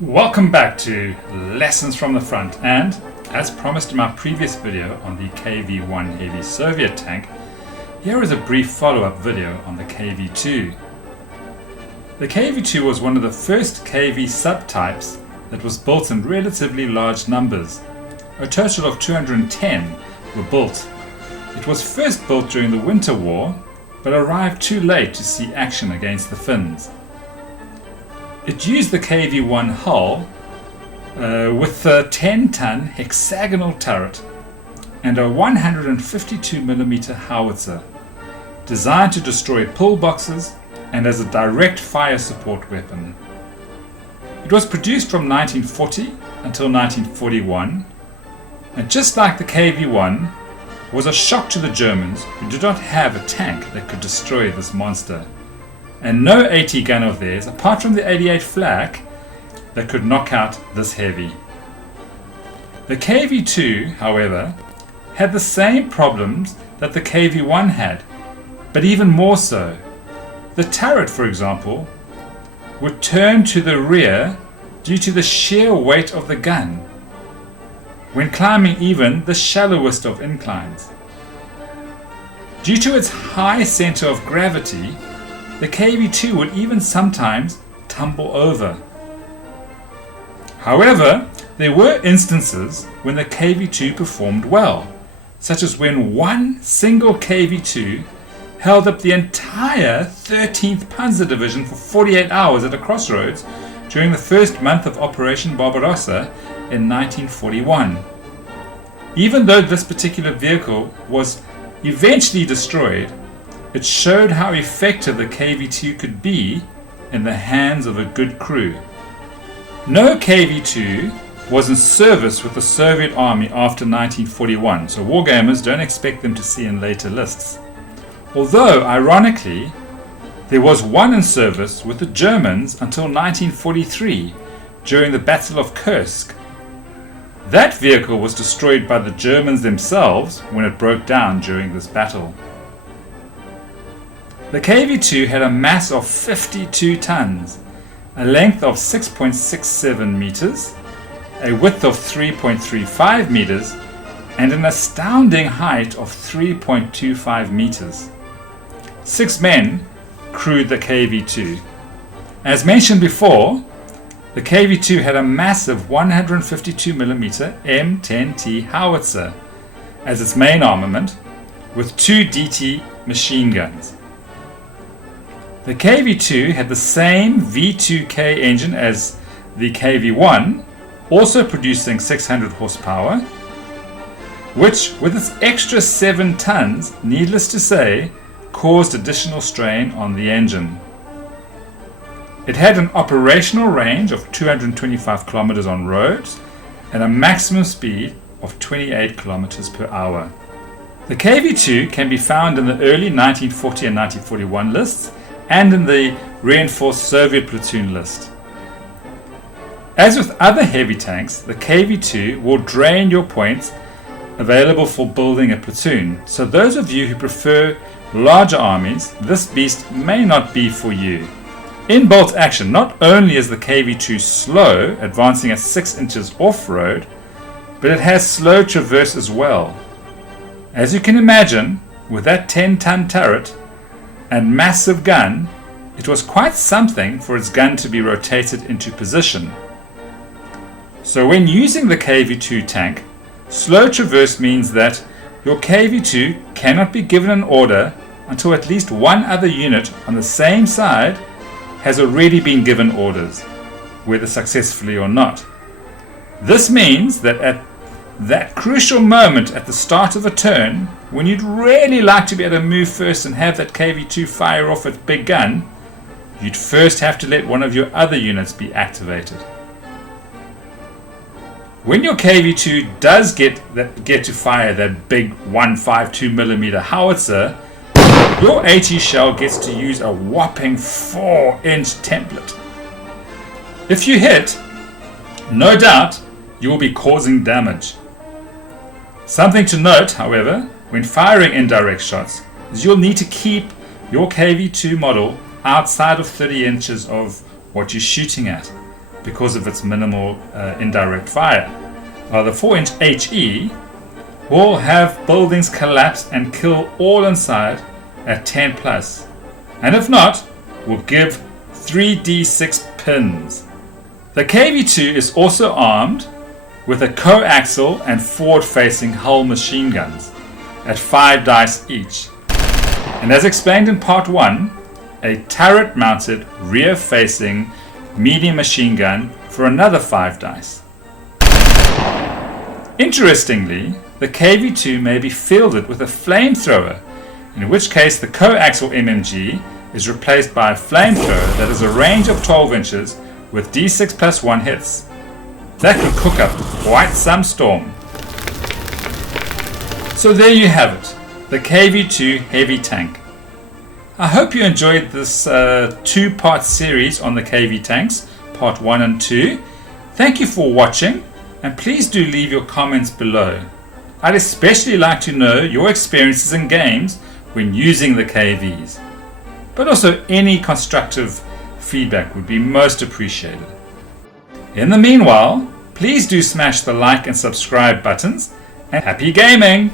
Welcome back to Lessons from the Front, and as promised in my previous video on the KV-1 heavy Soviet tank, here is a brief follow-up video on the KV-2. The KV-2 was one of the first KV subtypes that was built in relatively large numbers. A total of 210 were built. It was first built during the Winter War, but arrived too late to see action against the Finns. It used the KV-1 hull with a 10-ton hexagonal turret and a 152mm howitzer, designed to destroy pillboxes and as a direct fire support weapon. It was produced from 1940 until 1941, and just like the KV-1, was a shock to the Germans, who did not have a tank that could destroy this monster, and no AT gun of theirs, apart from the 88 Flak, that could knock out this heavy. The KV-2, however, had the same problems that the KV-1 had, but even more so. The turret, for example, would turn to the rear due to the sheer weight of the gun when climbing even the shallowest of inclines. Due to its high center of gravity, the KV-2 would even sometimes tumble over. However, there were instances when the KV-2 performed well, such as when one single KV-2 held up the entire 13th Panzer Division for 48 hours at a crossroads during the first month of Operation Barbarossa in 1941. Even though this particular vehicle was eventually destroyed, it showed how effective the KV-2 could be in the hands of a good crew. No KV-2 was in service with the Soviet Army after 1941, so wargamers don't expect them to see in later lists. Although, ironically, there was one in service with the Germans until 1943 during the Battle of Kursk. That vehicle was destroyed by the Germans themselves when it broke down during this battle. The KV-2 had a mass of 52 tons, a length of 6.67 meters, a width of 3.35 meters, and an astounding height of 3.25 meters. 6 men crewed the KV-2. As mentioned before, the KV-2 had a massive 152mm M10T howitzer as its main armament, with 2 DT machine guns. The KV-2 had the same V2K engine as the KV-1, also producing 600 horsepower, which, with its extra 7 tons, needless to say, caused additional strain on the engine. It had an operational range of 225 kilometers on roads and a maximum speed of 28 kilometers per hour. The KV-2 can be found in the early 1940 and 1941 lists and in the reinforced Soviet platoon list. As with other heavy tanks, the KV-2 will drain your points available for building a platoon, so those of you who prefer larger armies, this beast may not be for you. In bolt action, not only is the KV-2 slow, advancing at 6 inches off-road, but it has slow traverse as well. As you can imagine, with that 10-ton turret and massive gun, it was quite something for its gun to be rotated into position. So when using the KV-2 tank, slow traverse means that your KV-2 cannot be given an order until at least one other unit on the same side has already been given orders, whether successfully or not. This means that at that crucial moment at the start of a turn, when you'd really like to be able to move first and have that KV-2 fire off its big gun, you'd first have to let one of your other units be activated. When your KV-2 does get to fire that big 152mm howitzer, your AT shell gets to use a whopping 4-inch template. If you hit, no doubt you will be causing damage. Something to note, however, when firing indirect shots, is you'll need to keep your KV-2 model outside of 30 inches of what you're shooting at. because of its minimal indirect fire, while the 4-inch HE will have buildings collapse and kill all inside at 10 plus, and if not, will give 3d6 pins. The KV-2 is also armed with a coaxial and forward-facing hull machine guns at 5 dice each, and as explained in part 1, a turret-mounted rear-facing medium machine gun for another 5 dice. Interestingly, the KV-2 may be fielded with a flamethrower, in which case the coaxial MMG is replaced by a flamethrower that has a range of 12 inches with d6 plus 1 hits. That could cook up quite some storm. So there you have it, the KV-2 heavy tank. I hope you enjoyed this 2-part series on the KV tanks, part 1 and 2. Thank you for watching, and please do leave your comments below. I'd especially like to know your experiences in games when using the KVs. But also any constructive feedback would be most appreciated. In the meanwhile, please do smash the like and subscribe buttons, and happy gaming!